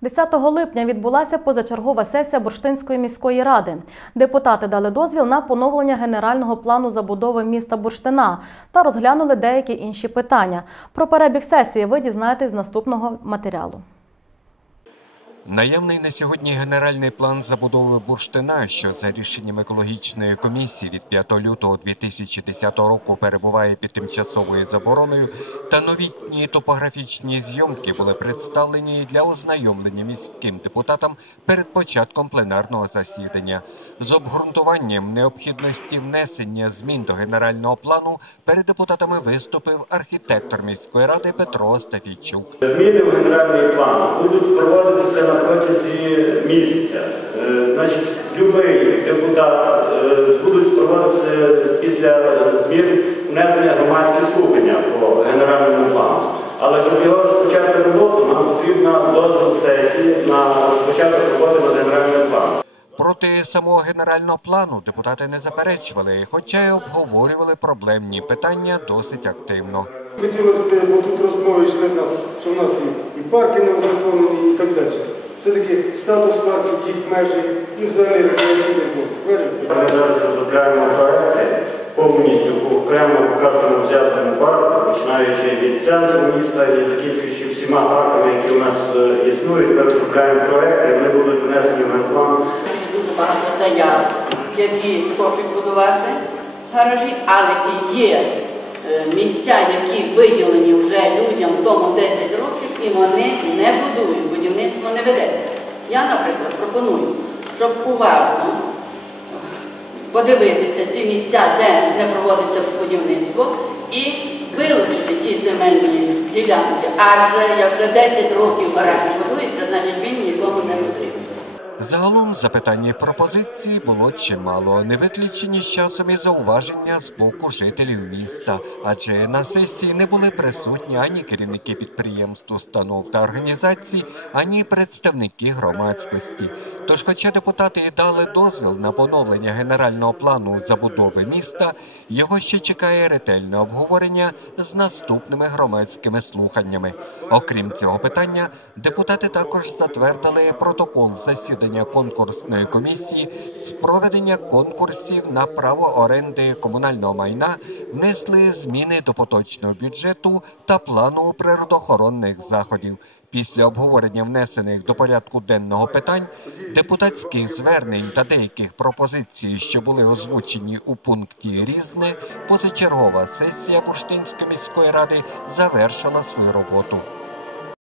10 липня відбулася позачергова сесія Бурштинської міської ради. Депутати дали дозвіл на поновлення генерального плану забудови міста Бурштина та розглянули деякі інші питання. Про перебіг сесії ви дізнаєтесь з наступного матеріалу. Наявний на сьогодні генеральний план забудови бурштина, що за рішенням екологічної комісії від 5 лютого 2010 року перебуває під тимчасовою забороною, та новітні топографічні зйомки були представлені для ознайомлення міським депутатам перед початком пленарного засідання. З обґрунтуванням необхідності внесення змін до генерального плану перед депутатами виступив архітектор міської ради Петро Стафійчук. Зміни в генеральний план проводитися на протязі місяця. Е, Значить, будь-який депутат е, будуть проводитися після змін внесення громадські слухання по генеральному плану. Але щоб його розпочати роботу, нам потрібна дозвіл сесії на розпочаток роботи над генеральним планом. Проти самого генерального плану депутати не заперечували, хоча й обговорювали проблемні питання досить активно. Хотілося б, бо тут розмови йшли в нас, що в нас і, і парки не узаконені, і так далі. Все-таки статус парків, їх межі і взагалі рекреаційний. Скажете? Ми зараз розробляємо проекти повністю по окремо по кожному взятому парку, починаючи від центру міста і закінчуючи всіма парками, які у нас е, існують. Ми розробляємо проекти, вони будуть внесені в генплан. Є дуже багато заяв, які хочуть будувати гаражі, але і є місця, які виділені вже людям тому 10 років, і вони не будують, будівництво не ведеться. Я, наприклад, пропоную, щоб уважно подивитися ці місця, де не проводиться будівництво, і вилучити ті земельні ділянки. Адже як вже 10 років гараж не будується, значить він нікому не потрібен. Загалом запитань і пропозиції було чимало, не виключені з часом і зауваження з боку жителів міста, адже на сесії не були присутні ані керівники підприємств, установ та організацій, ані представники громадськості. Тож, хоча депутати і дали дозвіл на поновлення генерального плану забудови міста, його ще чекає ретельне обговорення з наступними громадськими слуханнями. Окрім цього питання, депутати також затвердили протокол засідання конкурсної комісії з проведення конкурсів на право оренди комунального майна, внесли зміни до поточного бюджету та плану природоохоронних заходів. Після обговорення внесених до порядку денного питань, депутатських звернень та деяких пропозицій, що були озвучені у пункті Різне, позачергова сесія Бурштинської міської ради завершила свою роботу.